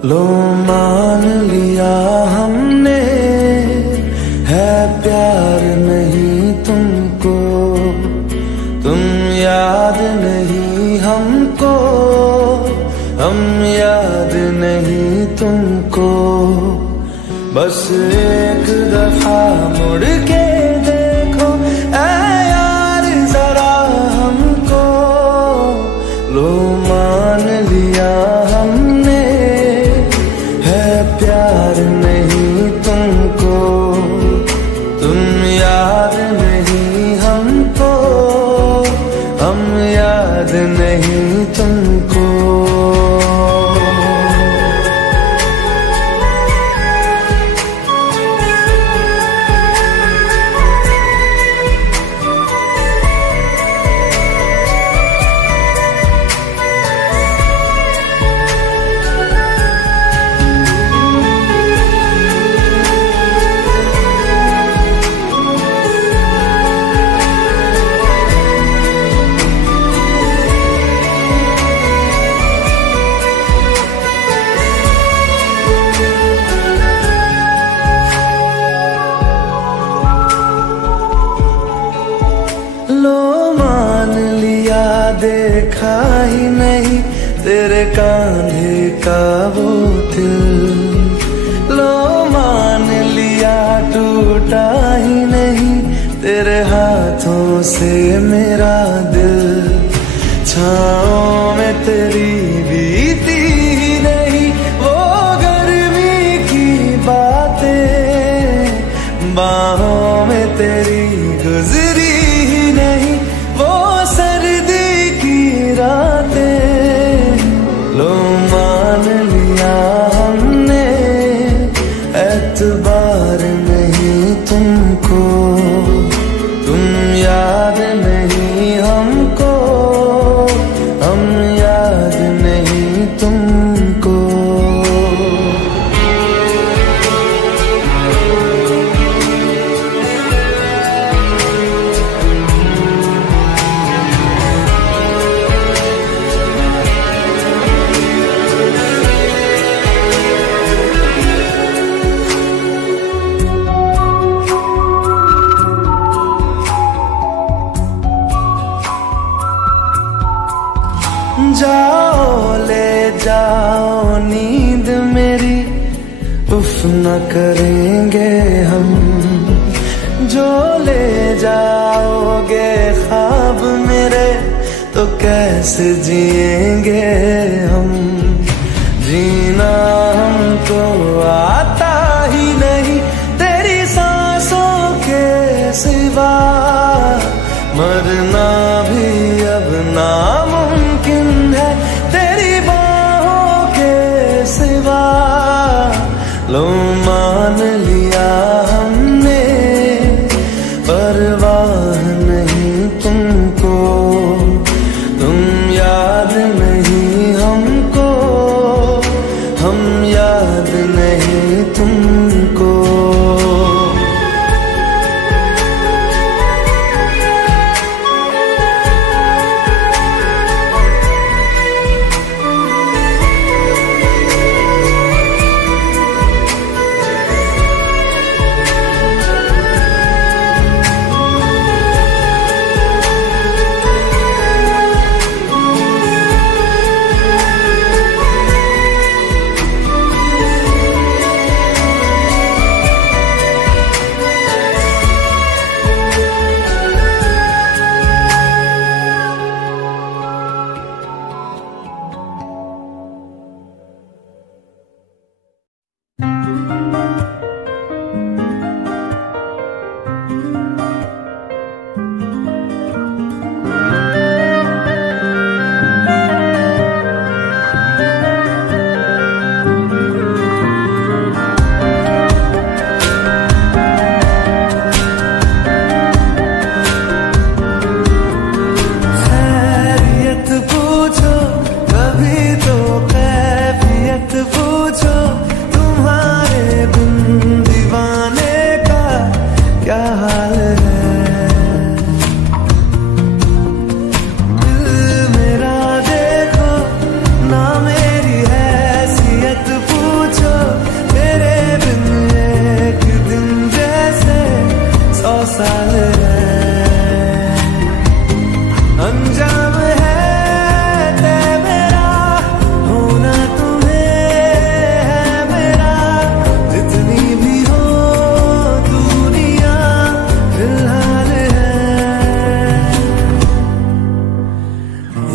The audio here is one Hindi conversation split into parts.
लो मान लिया हमने, है प्यार नहीं तुमको, तुम याद नहीं हमको, हम याद नहीं तुमको। बस एक दफा मुड़ के देखो ऐ यार जरा हमको, लो मान लिया हमने, है प्यार नहीं तुमको, तुम याद नहीं हमको, हम याद नहीं तुमको। लो मान लिया देखा ही नहीं तेरे कांधे का वो दिल, लो मान लिया टूटा ही नहीं तेरे हाथों से मेरा दिल। छाँव में तेरी बीती ही नहीं वो गर्मी की बातें, बाहों में तेरी गुजरी नहीं वो सर्दी की रातें। लो मान लिया हमने, एतबार नहीं तुमको, तुम याद नहीं हमको, हम याद नहीं तुमको। जाओ ले जाओ नींद मेरी, उफ न करेंगे हम, जो ले जाओगे ख्वाब मेरे तो कैसे जिएंगे हम। जीना हमको आता ही नहीं तेरी सांसों के सिवा, मरना भी अब नामुमकिन है तेरी बाहों के सिवा। लो मान लिया हमने, परवाह नहीं तुमको, तुम याद नहीं हमको, हम याद नहीं तुमको।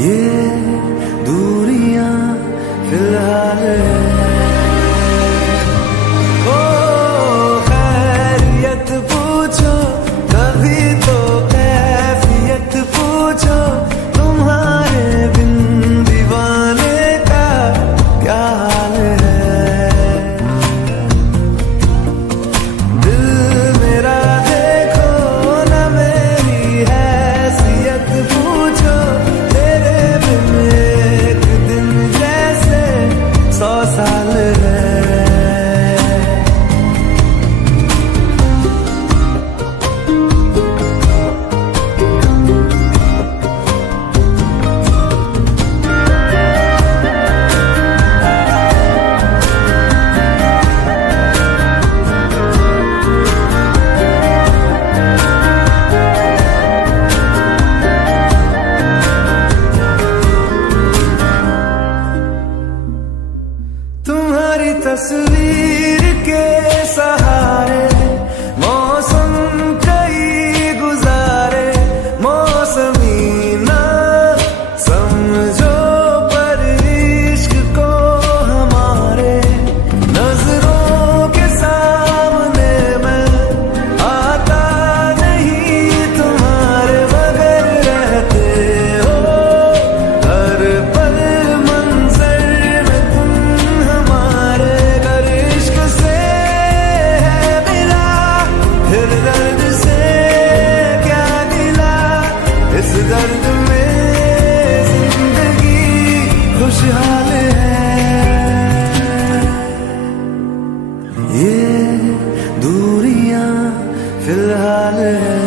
ये दूरियां फिलहाल है। ओ खैरियत पूछो कभी तो कैफियत पूछो, तुम्हारे बिन दीवाने का क्या हाल है। दिल मेरा देखो न मेरी हैसियत पूछो, तेरे बिन एक दिन जैसे 100 साल है। तुम्हारी तस्वीर के सहारे मौसम कई गुजारे, मौसमी ना समझो पर इश्क को हमारे। नजरों के सामने मैं आता नहीं, तुम्हारे बगैर रहते हो हर पल मंजर में तुम हमारे। अगर इश्क से है मिला फिर दर्द से क्या गिला, इस दर्द में जिंदगी खुशहाल है। ये दूरियां फिलहाल है।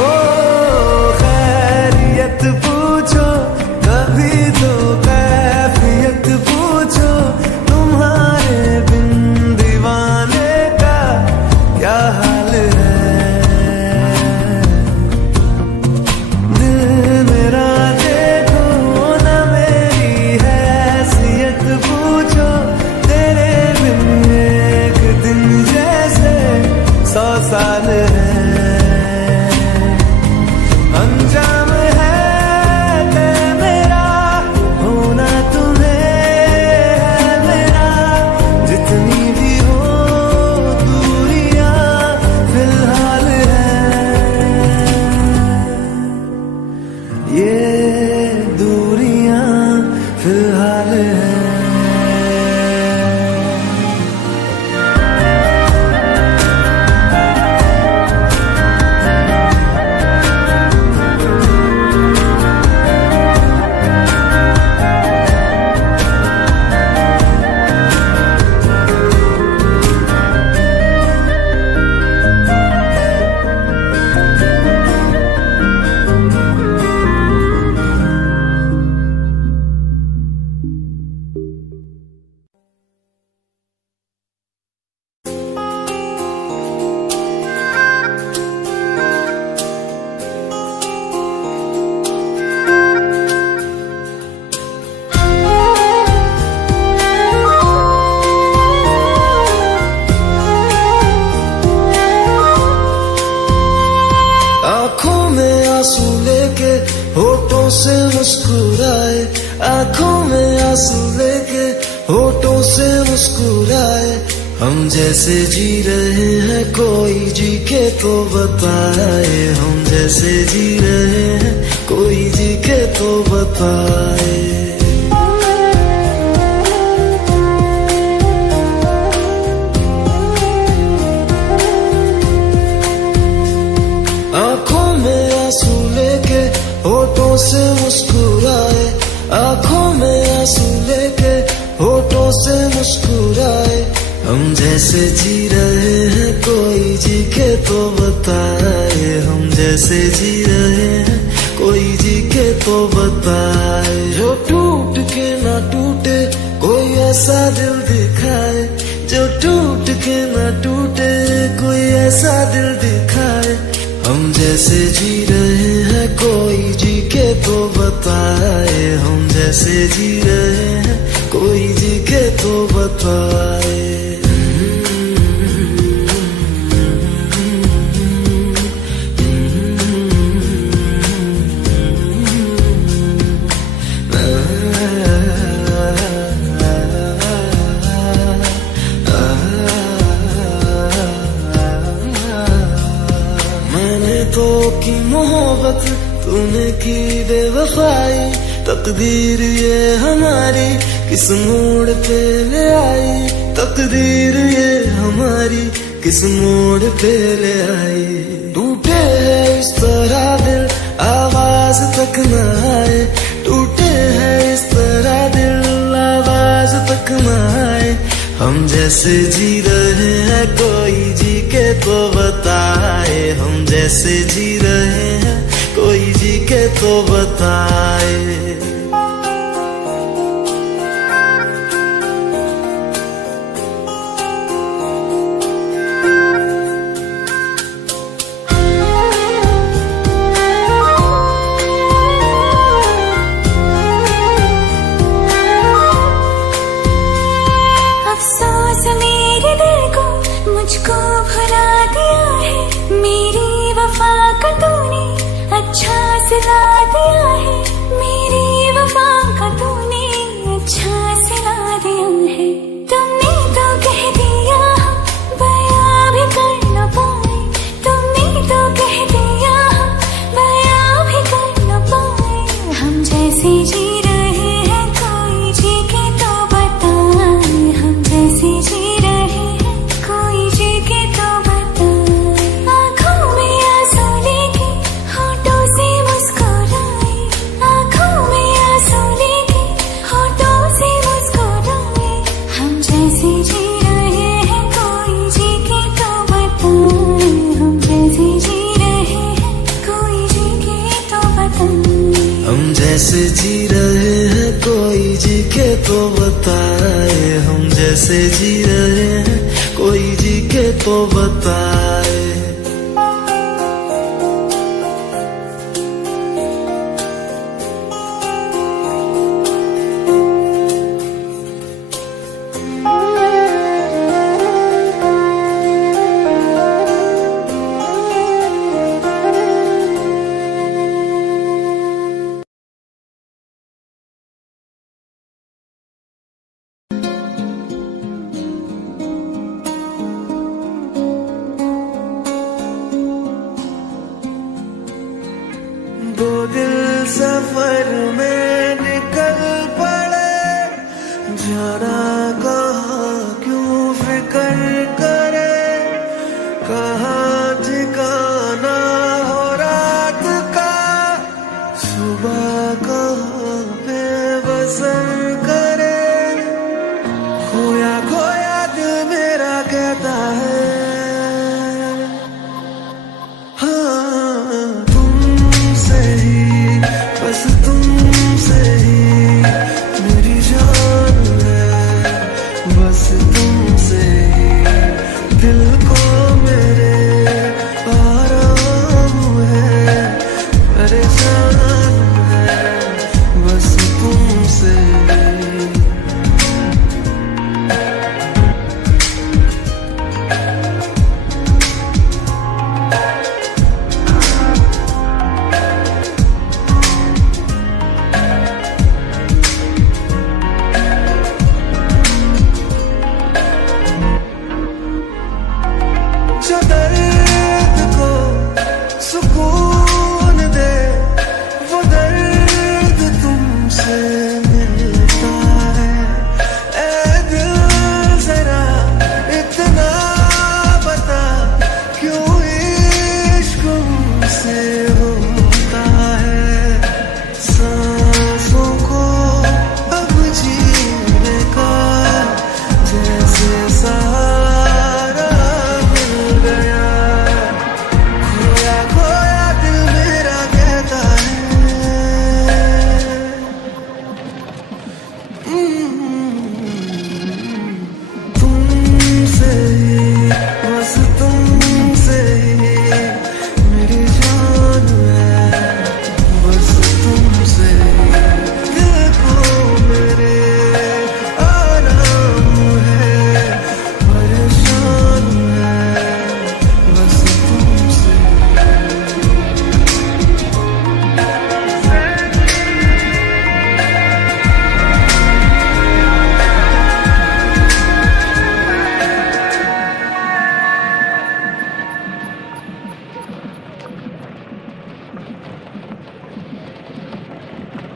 ओ खैरियत पूछो कभी तो कैफियत पूछो, तुम्हारे बिन दीवाने का क्या हाल है। दिल मेरा देखो न मेरी हैसियत पूछो, तेरे बिन एक दिन जैसे 100 साल है। अंजाम है मेरा होना तुम्हें है मेरा, जितनी भी हो दूरियां फिलहाल है। ये दूरियां फिलहाल है। आंखों में आंसू लेके होठों से मुस्कुराए, आंखों में आंसू लेके होठों से मुस्कुराए। हम जैसे जी रहे हैं कोई जी के तो बताए, हम जैसे जी रहे हैं कोई जी के तो बताए। आंखों में आंसू लेके होठों से मुस्कुराए, आंखों में आंसू लेके होठों से मुस्कुराए। हम जैसे जी रहे हैं कोई जी के तो बताए, हम जैसे जी रहे हैं कोई जी के तो बताए। जो टूट के ना टूटे कोई ऐसा दिल दिखाए, जो टूट के ना टूटे कोई ऐसा दिल दिखाए। हम जैसे जी रहे हैं कोई जी के तो बताए, हम जैसे जी रहे हैं कोई जी के तो बताए। बेवफाई, तकदीर ये हमारी किस मोड़ पे ले आई, तकदीर ये हमारी किस मोड़ पे ले आई। टूटे है इस तरह दिल आवाज तक न आए, टूटे है इस तरह दिल आवाज तक न आए। हम जैसे जी रहे हैं कोई जी के तो बताए, हम जैसे जी रहे हैं कोई जी के तो बताए। मुझको भुला दिया है, मेरी वफा का तूने अच्छा सिला दिया है, मेरी वफा का तूने अच्छा सिला दिया है। तुमने तो कह दिया बयां भी कर न पाए, तुमने तो कह दिया बयां भी कर न पाए। हम जैसे जी रहे हैं कोई जी के तो बताए, हम जैसे जी रहे हैं कोई जी के तो बताए। आँखों में आंसू लेके होठों से मुस्कुराए, आँखों में आंसू लेके होठों से मुस्कुराए। हम जैसे जी रहे हैं कोई जी के तो बताए, हम जैसे जी रहे हैं कोई जी के तो बताए। हम जैसे जी रहे हैं कोई जी के तो बताए, हम जैसे जी रहे हैं कोई जी के तो बताए। दो दिल सफर में निकल पड़े, जाना कहाँ क्यों फिक्र करे, कहाँ ठिकाना हो रात का, सुबह कहाँ पे बसर करे। खोया खोया दिल मेरा कहता है, बस तुमसे ही मेरी जान है, बस तुमसे ही दिल को मेरे आराम है, परेशान है।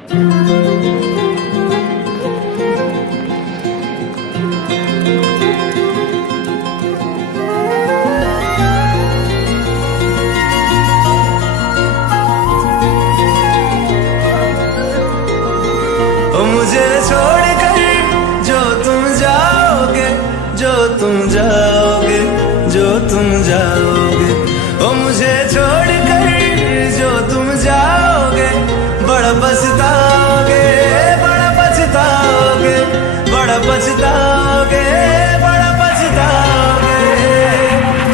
मुझे छोड़कर जो तुम जाओगे, जो तुम जाओगे, जो तुम जाओगे, ओ मुझे छोड़कर जो तुम जाओगे, बड़ा पछताओगे, बड़ा पछताओगे, बड़ा पछताओगे, बड़ा पछताओगे।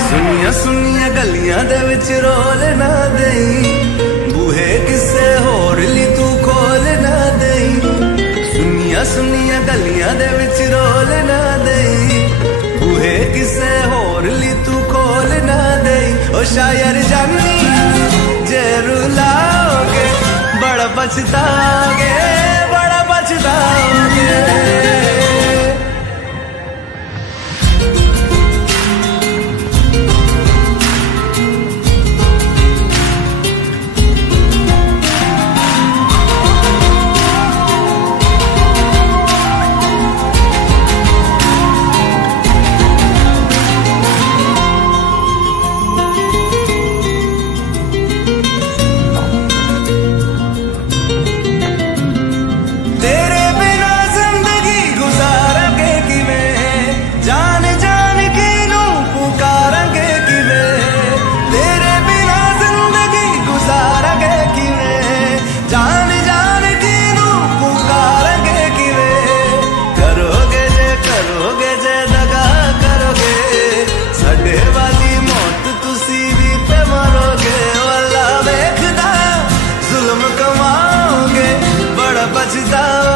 सुनिया सुनिया गलियां दे विच रोल ना देई, बूहे किसे होर ली तू खोल ना देई। सुनिया गलियां दे विच रोल ना देई, बूहे किसे होर ली तू खोल ना देई। ओ शायर जानी जे रुलाओगे, बड़ा पछताओगे, बड़ा पछताओगे। पछताओगे,